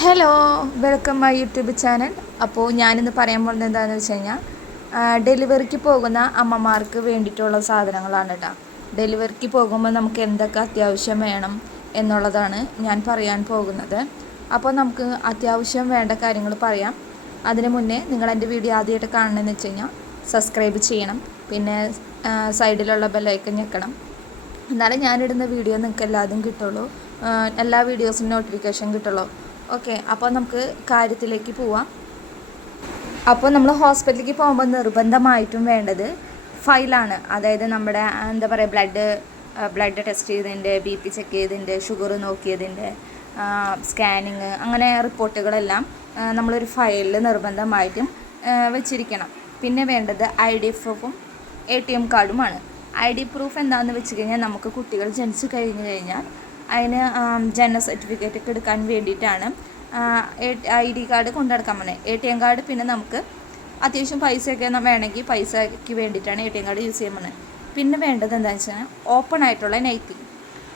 Hello, welcome my YouTube channel. അപ്പോൾ ഞാനിന്ന് പറയാൻ പോകുന്നത് എന്താണെന്ന് വെച്ച് കഴിഞ്ഞാൽ ഡെലിവറിക്ക് പോകുന്ന അമ്മമാർക്ക് വേണ്ടിയിട്ടുള്ള സാധനങ്ങളാണ് കേട്ടോ. ഡെലിവറിക്ക് പോകുമ്പോൾ നമുക്ക് എന്തൊക്കെ അത്യാവശ്യം വേണം എന്നുള്ളതാണ് ഞാൻ പറയാൻ പോകുന്നത്. അപ്പോൾ നമുക്ക് അത്യാവശ്യം വേണ്ട കാര്യങ്ങൾ പറയാം. അതിന് മുന്നേ നിങ്ങൾ എൻ്റെ വീഡിയോ ആദ്യമായിട്ട് കാണണമെന്ന് വെച്ച് കഴിഞ്ഞാൽ സബ്സ്ക്രൈബ് ചെയ്യണം. പിന്നെ സൈഡിലുള്ള ബെല്ലൈക്കൺ ഞെക്കണം. എന്നാലും ഞാനിടുന്ന വീഡിയോ നിങ്ങൾക്ക് എല്ലാതും കിട്ടുള്ളൂ. എല്ലാ വീഡിയോസും നോട്ടിഫിക്കേഷൻ കിട്ടുള്ളൂ. ഓക്കെ, അപ്പോൾ നമുക്ക് കാര്യത്തിലേക്ക് പോവാം. അപ്പോൾ നമ്മൾ ഹോസ്പിറ്റലിലേക്ക് പോകുമ്പോൾ നിർബന്ധമായിട്ടും വേണ്ടത് ഫയലാണ്. അതായത് നമ്മുടെ എന്താ പറയുക, ബ്ലഡ് ടെസ്റ്റ് ചെയ്തതിൻ്റെ, BP ചെക്ക് ചെയ്തതിൻ്റെ, ഷുഗർ നോക്കിയതിൻ്റെ, സ്കാനിങ്, അങ്ങനെ റിപ്പോർട്ടുകളെല്ലാം നമ്മളൊരു ഫയലിൽ നിർബന്ധമായിട്ടും വെച്ചിരിക്കണം. പിന്നെ വേണ്ടത് ID പ്രൂഫും ATM കാർഡുമാണ്. ID പ്രൂഫ് എന്താണെന്ന് വെച്ച് കഴിഞ്ഞാൽ നമുക്ക് കുട്ടികൾ ജനിച്ചു കഴിഞ്ഞാൽ അതിന് ജനന സർട്ടിഫിക്കറ്റ് ഒക്കെ എടുക്കാൻ വേണ്ടിയിട്ടാണ് ID കാർഡ് കൊണ്ടുനടക്കാൻ പോകുന്നത്. ATM കാർഡ് പിന്നെ നമുക്ക് അത്യാവശ്യം പൈസയൊക്കെ വേണമെങ്കിൽ പൈസയ്ക്ക് വേണ്ടിയിട്ടാണ് ATM കാർഡ് യൂസ് ചെയ്യാൻ പോകുന്നത്. പിന്നെ വേണ്ടത് എന്താണെന്ന് വെച്ചാൽ ഓപ്പൺ ആയിട്ടുള്ള നൈറ്റി.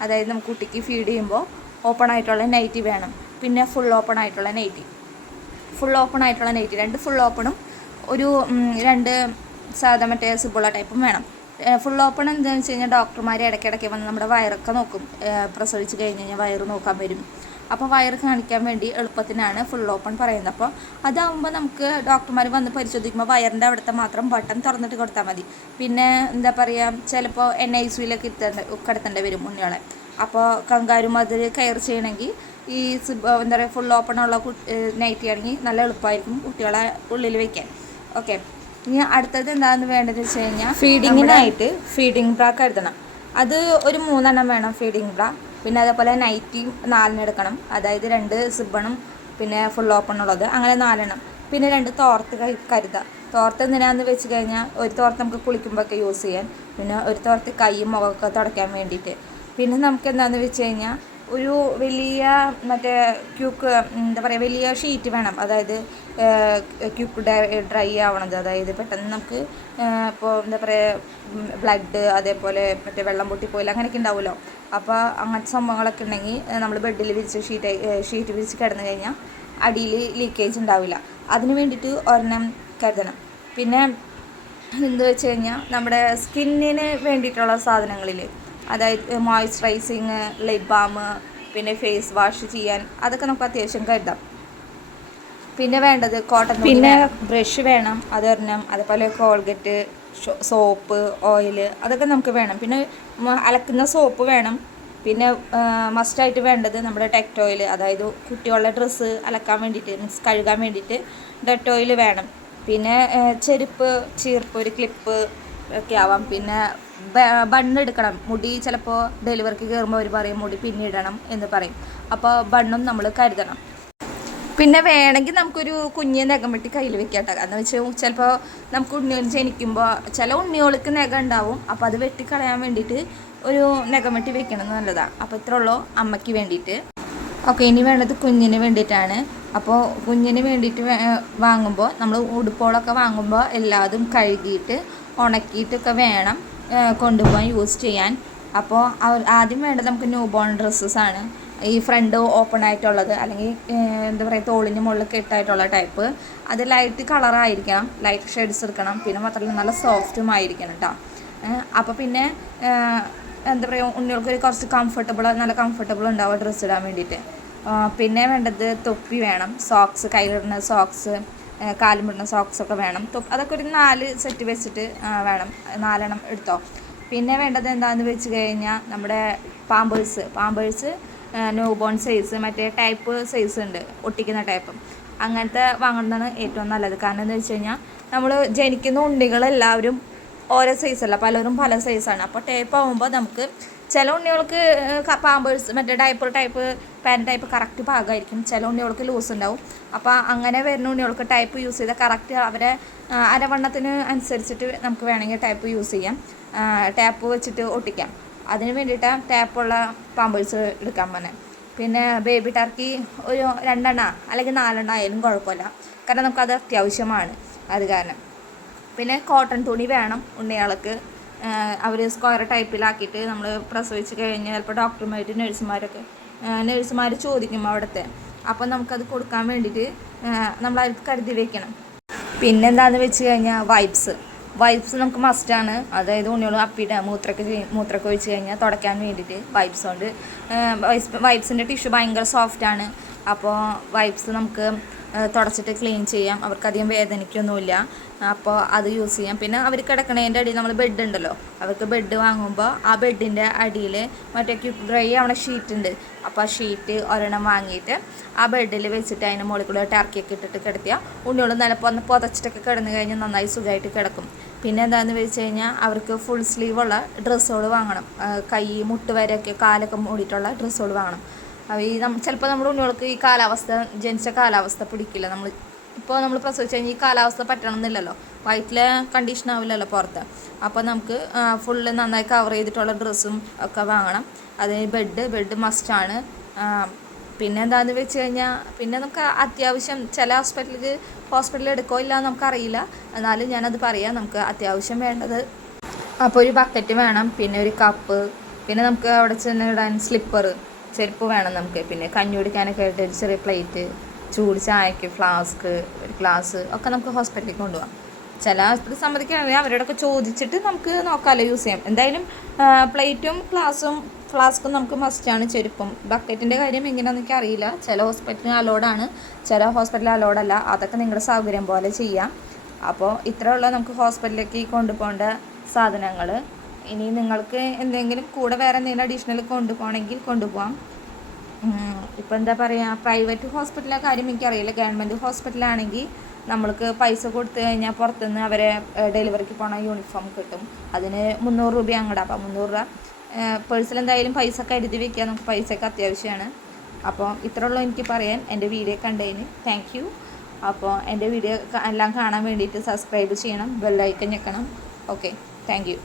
അതായത് നമുക്ക് കുട്ടിക്ക് ഫീഡ് ചെയ്യുമ്പോൾ ഓപ്പൺ ആയിട്ടുള്ള നൈറ്റി വേണം. പിന്നെ ഫുൾ ഓപ്പൺ ആയിട്ടുള്ള നൈറ്റി, രണ്ട് ഫുൾ ഓപ്പണും ഒരു 2 സാധാ മറ്റേ സിബുള്ള ടൈപ്പും വേണം. ഫുൾ ഓപ്പൺ എന്താണെന്ന് വെച്ച് കഴിഞ്ഞാൽ ഡോക്ടർമാർ ഇടയ്ക്കിടയ്ക്ക് വന്ന് നമ്മുടെ വയറൊക്കെ നോക്കും. പ്രസവിച്ച് കഴിഞ്ഞ് കഴിഞ്ഞാൽ വയറ് നോക്കാൻ വരും. അപ്പോൾ വയറ് കാണിക്കാൻ വേണ്ടി എളുപ്പത്തിനാണ് ഫുൾ ഓപ്പൺ പറയുന്നത്. അപ്പോൾ അതാകുമ്പോൾ നമുക്ക് ഡോക്ടർമാർ വന്ന് പരിശോധിക്കുമ്പോൾ വയറിൻ്റെ അവിടുത്തെ മാത്രം ബട്ടൺ തുറന്നിട്ട് കൊടുത്താൽ മതി. പിന്നെ എന്താ പറയുക, ചിലപ്പോൾ NICUയിലൊക്കെ കിടത്തേണ്ടി വരും ഉണ്ണികളെ. അപ്പോൾ കങ്കാരും അതിൽ കെയർ ചെയ്യണമെങ്കിൽ ഈ എന്താ പറയുക, ഫുൾ ഓപ്പണുള്ള നൈറ്റി ആണെങ്കിൽ നല്ല എളുപ്പമായിരിക്കും കുട്ടികളെ ഉള്ളിൽ വയ്ക്കാൻ. ഓക്കെ, ഇനി അടുത്തത് എന്താണെന്ന് വേണ്ടതെന്ന് വെച്ച് കഴിഞ്ഞാൽ ഫീഡിങ്ങിനായിട്ട് ഫീഡിങ് ബ്രാ കരുതണം. അത് ഒരു 3 വേണം ഫീഡിങ് ബ്രാ. പിന്നെ അതേപോലെ നൈറ്റിയും 4 എടുക്കണം. അതായത് 2 സിബണും പിന്നെ ഫുൾ ഓപ്പൺ ഉള്ളത്, അങ്ങനെ 4. പിന്നെ 2 തോർത്ത് കരുതാം. തോർത്ത് എന്തിനാന്ന് വെച്ച് കഴിഞ്ഞാൽ ഒരു തോർത്ത് നമുക്ക് കുളിക്കുമ്പോഴൊക്കെ യൂസ് ചെയ്യാൻ, പിന്നെ ഒരു തോർത്ത് കൈയും മുഖമൊക്കെ തുടയ്ക്കാൻ വേണ്ടിയിട്ട്. പിന്നെ നമുക്ക് എന്താണെന്ന് വെച്ച് കഴിഞ്ഞാൽ ഒരു വലിയ മറ്റേ എന്താ പറയുക, വലിയ ഷീറ്റ് വേണം. അതായത് ക്യൂക്ക് ഡ്രൈ ആവണത്, അതായത് പെട്ടെന്ന് നമുക്ക് ഇപ്പോൾ എന്താ പറയുക, ബ്ലഡ് അതേപോലെ മറ്റേ വെള്ളം പൊട്ടിപ്പോയില്ല അങ്ങനെയൊക്കെ ഉണ്ടാവുമല്ലോ. അപ്പോൾ അങ്ങനത്തെ സംഭവങ്ങളൊക്കെ ഉണ്ടെങ്കിൽ നമ്മൾ ബെഡിൽ വിരിച്ച് ഷീറ്റ് വിരിച്ച് കിടന്നു കഴിഞ്ഞാൽ അടിയിൽ ലീക്കേജ് ഉണ്ടാവില്ല. അതിന് വേണ്ടിയിട്ട് ഒരെണ്ണം കരുതണം. പിന്നെ എന്താ വെച്ച് കഴിഞ്ഞാൽ നമ്മുടെ സ്കിന്നിന് വേണ്ടിയിട്ടുള്ള സാധനങ്ങളിൽ, അതായത് മോയ്സ്ചറൈസിങ്, ലിപ് ബാം, പിന്നെ ഫേസ് വാഷ് ചെയ്യാൻ, അതൊക്കെ നമുക്ക് അത്യാവശ്യം കരുതാം. പിന്നെ വേണ്ടത് കോട്ടൺ, പിന്നെ ബ്രഷ് വേണം, അതൊരെണ്ണം. അതുപോലെ കോൾഗേറ്റ്, സോപ്പ്, ഓയിൽ, അതൊക്കെ നമുക്ക് വേണം. പിന്നെ അലക്കുന്ന സോപ്പ് വേണം. പിന്നെ മസ്റ്റായിട്ട് വേണ്ടത് നമ്മുടെ ഡെറ്റോയിൽ, അതായത് കുട്ടികളുടെ ഡ്രസ്സ് അലക്കാൻ വേണ്ടിയിട്ട്, കഴുകാൻ വേണ്ടിയിട്ട് ഡെറ്റോയിൽ വേണം. പിന്നെ ചെരുപ്പ്, ചീർപ്പ്, ഒരു ക്ലിപ്പ് ഒക്കെ ആവാം. പിന്നെ ബണ്ണെടുക്കണം. മുടി ചിലപ്പോൾ ഡെലിവറിക്ക് കയറുമ്പോൾ അവർ പറയും മുടി പിന്നിടണം എന്ന് പറയും. അപ്പോൾ ബണ്ണും നമ്മൾ കരുതണം. പിന്നെ വേണമെങ്കിൽ നമുക്കൊരു കുഞ്ഞ് നഖം വെട്ടി കയ്യിൽ വെക്കാം കേട്ടോ. എന്ന് വെച്ചാൽ ചിലപ്പോൾ നമുക്ക് ഉണ്ണികൾ ജനിക്കുമ്പോൾ ചില ഉണ്ണികൾക്ക് നഖം ഉണ്ടാവും. അപ്പോൾ അത് വെട്ടിക്കളയാൻ വേണ്ടിയിട്ട് ഒരു നഖം വെട്ടി വെക്കണം നല്ലതാണ്. അപ്പോൾ ഇത്ര ഉള്ളൂ അമ്മയ്ക്ക് വേണ്ടിയിട്ട്. ഓക്കെ, ഇനി വേണ്ടത് കുഞ്ഞിന് വേണ്ടിയിട്ടാണ്. അപ്പോൾ കുഞ്ഞിന് വേണ്ടിയിട്ട് വാങ്ങുമ്പോൾ നമ്മൾ ഉടുപ്പുകളൊക്കെ വാങ്ങുമ്പോൾ എല്ലാതും കഴുകിയിട്ട് ഉണക്കിയിട്ടൊക്കെ വേണം കൊണ്ടുപോകാൻ, യൂസ് ചെയ്യാൻ. അപ്പോൾ ആദ്യം വേണ്ടത് നമുക്ക് ന്യൂ ബോൺ ഡ്രസ്സസാണ്. ഈ ഫ്രണ്ട് ഓപ്പൺ ആയിട്ടുള്ളത്, അല്ലെങ്കിൽ എന്താ പറയുക, തോളിന് മുകളിൽ കെട്ടായിട്ടുള്ള ടൈപ്പ്. അത് ലൈറ്റ് കളറായിരിക്കണം, ലൈറ്റ് ഷെയ്ഡ്സ് എടുക്കണം. പിന്നെ മാത്രമല്ല നല്ല സോഫ്റ്റും ആയിരിക്കണം കേട്ടോ. അപ്പോൾ പിന്നെ എന്താ പറയുക, ഉണ്ണികൾക്ക് കുറച്ച് നല്ല കംഫർട്ടബിൾ ഉണ്ടാവും ഡ്രസ്സ് ഇടാൻ വേണ്ടിയിട്ട്. പിന്നെ വേണ്ടത് തൊപ്പി വേണം, സോക്സ്, കയ്യിലിടുന്ന സോക്സ്, കാലുമിടുന്ന സോക്സൊക്കെ വേണം. അതൊക്കെ ഒരു 4 സെറ്റ് വെച്ചിട്ട് വേണം, 4 എടുത്തോ. പിന്നെ വേണ്ടത് എന്താണെന്ന് വെച്ച് കഴിഞ്ഞാൽ നമ്മുടെ പാമ്പേഴ്സ് ന്യൂ ബോൺ സൈസ്, മറ്റേ ടൈപ്പ് സൈസ് ഉണ്ട്, ഒട്ടിക്കുന്ന ടൈപ്പ്. അങ്ങനത്തെ വാങ്ങുന്നതാണ് ഏറ്റവും നല്ലത്. കാരണം എന്താ വെച്ച് കഴിഞ്ഞാൽ നമ്മൾ ജനിക്കുന്ന ഉണ്ണികളെല്ലാവരും ഓരോ സൈസല്ല, പലരും പല സൈസാണ്. അപ്പോൾ ടൈപ്പ് ആകുമ്പോൾ നമുക്ക് ചില ഉണ്ണികൾക്ക് പാമ്പേഴ്സ് മറ്റേ diaper type, pant type correct പാകമായിരിക്കും. ചില ഉണ്ണികൾക്ക് ലൂസ് ഉണ്ടാവും. അപ്പോൾ അങ്ങനെ വരുന്ന ഉണ്ണികൾക്ക് ടൈപ്പ് യൂസ് ചെയ്താൽ കറക്റ്റ് അവരെ അരവണ്ണത്തിന് അനുസരിച്ചിട്ട് നമുക്ക് വേണമെങ്കിൽ ടൈപ്പ് യൂസ് ചെയ്യാം, ടാപ്പ് വെച്ചിട്ട് ഒട്ടിക്കാം. അതിന് വേണ്ടിയിട്ടാണ് ടാപ്പുള്ള പാമ്പേഴ്സ് എടുക്കാൻ പറഞ്ഞത്. പിന്നെ ബേബി ടർക്കി ഒരു 2 അല്ലെങ്കിൽ 4 ആയാലും കുഴപ്പമില്ല, കാരണം നമുക്കത് അത്യാവശ്യമാണ്. അത് കാരണം പിന്നെ കോട്ടൺ തുണി വേണം ഉണ്ണികൾക്ക്. അവർ സ്ക്വയർ ടൈപ്പിലാക്കിയിട്ട് നമ്മൾ പ്രസവിച്ച് കഴിഞ്ഞ് ചിലപ്പോൾ ഡോക്ടർമാർ നഴ്സുമാർ ചോദിക്കും അവിടുത്തെ അപ്പോൾ നമുക്കത് കൊടുക്കാൻ വേണ്ടിയിട്ട് നമ്മളത് കരുതി വെക്കണം. പിന്നെന്താണെന്ന് വെച്ച് കഴിഞ്ഞാൽ വൈപ്സ് നമുക്ക് മസ്റ്റാണ്. അതായത് ഉണ്ണികൾ അപ്പിയിട്ട് മൂത്രമൊക്കെ ഒഴിച്ച് കഴിഞ്ഞാൽ തുടയ്ക്കാൻ വേണ്ടിയിട്ട് വൈപ്സ് കൊണ്ട് വൈപ്സിൻ്റെ ടിഷ്യൂ ഭയങ്കര സോഫ്റ്റാണ്. അപ്പോൾ വൈപ്സ് നമുക്ക് തുടച്ചിട്ട് ക്ലീൻ ചെയ്യാം. അവർക്കധികം വേദനയ്ക്കൊന്നുമില്ല. അപ്പോൾ അത് യൂസ് ചെയ്യാം. പിന്നെ അവർ കിടക്കണതിൻ്റെ അടിയിൽ നമ്മൾ ബെഡ് ഉണ്ടല്ലോ, അവർക്ക് ബെഡ് വാങ്ങുമ്പോൾ ആ ബെഡിൻ്റെ അടിയിൽ മറ്റേ ക്വിക്ക് ഡ്രൈ ആവണ ഷീറ്റ് ഉണ്ട്. അപ്പോൾ ആ ഷീറ്റ് ഒരെണ്ണം വാങ്ങിയിട്ട് ആ ബെഡിൽ വെച്ചിട്ട് അതിൻ്റെ മുകളിൽ കൂടെ ടർക്കിയൊക്കെ ഇട്ടിട്ട് കിടത്തിയാൽ ഉണ്ണിയോട് നിലപ്പൊന്ന് പുതച്ചിട്ടൊക്കെ കിടന്നു കഴിഞ്ഞാൽ നന്നായി സുഖമായിട്ട് കിടക്കും. പിന്നെ എന്താണെന്ന് വെച്ച് കഴിഞ്ഞാൽ അവർക്ക് ഫുൾ സ്ലീവുള്ള ഡ്രസ്സുകൾ വാങ്ങണം. കൈ മുട്ട് വരെയൊക്കെ കാലൊക്കെ മൂടിയിട്ടുള്ള ഡ്രസ്സുകൾ വാങ്ങണം. ചിലപ്പോൾ നമ്മുടെ ഉണ്ണികൾക്ക് ഈ ജനിച്ച കാലാവസ്ഥ പിടിക്കില്ല. ഇപ്പോൾ നമ്മൾ പ്രസവിച്ച് കഴിഞ്ഞാൽ ഈ കാലാവസ്ഥ പറ്റണമെന്നില്ലല്ലോ, വയറ്റിലെ കണ്ടീഷൻ ആവില്ലല്ലോ പുറത്ത്. അപ്പോൾ നമുക്ക് ഫുള്ള് നന്നായി കവർ ചെയ്തിട്ടുള്ള ഡ്രസ്സും ഒക്കെ വാങ്ങണം. അതിന് ബെഡ് മസ്റ്റാണ്. പിന്നെ എന്താണെന്ന് വെച്ച് കഴിഞ്ഞാൽ പിന്നെ നമുക്ക് അത്യാവശ്യം ചില ഹോസ്പിറ്റലിൽ എടുക്കോ ഇല്ല നമുക്കറിയില്ല, എന്നാലും ഞാനത് പറയാം. നമുക്ക് അത്യാവശ്യം വേണ്ടത് അപ്പോൾ ഒരു ബക്കറ്റ് വേണം, പിന്നെ ഒരു കപ്പ്, പിന്നെ നമുക്ക് അവിടെ ചെന്ന് ഇടാൻ സ്ലിപ്പർ, ചെരുപ്പ് വേണം നമുക്ക്. പിന്നെ കഞ്ഞി കുടിക്കാനൊക്കെ ആയിട്ട് ഒരു ചെറിയ പ്ലേറ്റ്, ചൂട് ചായക്ക് ഫ്ലാസ്ക്, ഒരു ഗ്ലാസ് ഒക്കെ നമുക്ക് ഹോസ്പിറ്റലിൽ കൊണ്ടുപോകാം. ചില ഹോസ്പിറ്റൽ സമ്മതിക്കുകയാണെങ്കിൽ അവരോടൊക്കെ ചോദിച്ചിട്ട് നമുക്ക് നോക്കാമല്ലോ, യൂസ് ചെയ്യാം. എന്തായാലും പ്ലേറ്റും ഫ്ലാസ്കും നമുക്ക് മസ്റ്റാണ്. ചെരുപ്പും ബക്കറ്റിൻ്റെ കാര്യം എങ്ങനെയാണെന്ന് എനിക്ക് അറിയില്ല. ചില ഹോസ്പിറ്റലിൽ അലോഡാണ്, ചില ഹോസ്പിറ്റലിൽ അലോഡല്ല. അതൊക്കെ നിങ്ങളുടെ സൗകര്യം പോലെ ചെയ്യാം. അപ്പോൾ ഇത്രയുള്ള നമുക്ക് ഹോസ്പിറ്റലിലേക്ക് കൊണ്ടുപോകേണ്ട സാധനങ്ങൾ. ഇനി നിങ്ങൾക്ക് എന്തെങ്കിലും കൂടെ വേറെ എന്തെങ്കിലും അഡീഷണൽ കൊണ്ടുപോകണമെങ്കിൽ കൊണ്ടുപോകാം. ഇപ്പോൾ എന്താ പറയുക, പ്രൈവറ്റ് ഹോസ്പിറ്റലിലെ കാര്യം എനിക്കറിയില്ല. ഗവൺമെൻറ് ഹോസ്പിറ്റലാണെങ്കിൽ നമ്മൾക്ക് പൈസ കൊടുത്തു കഴിഞ്ഞാൽ പുറത്തുനിന്ന് അവരെ ഡെലിവറിക്ക് പോകണ യൂണിഫോം കിട്ടും. അതിന് 300 രൂപ അങ്ങോട്ട്. അപ്പോൾ 300 രൂപ പേഴ്സിൽ എന്തായാലും പൈസ കരുതി വെക്കുക. നമുക്ക് പൈസയൊക്കെ അത്യാവശ്യമാണ്. അപ്പോൾ ഇത്രയുള്ളൂ എനിക്ക് പറയാൻ. എൻ്റെ വീഡിയോ കണ്ടതിന് താങ്ക് യു. അപ്പോൾ എൻ്റെ വീഡിയോ എല്ലാം കാണാൻ വേണ്ടിയിട്ട് സബ്സ്ക്രൈബ് ചെയ്യണം, ബെല്ലൈക്കൺ ഞെക്കണം. Okay, thank U.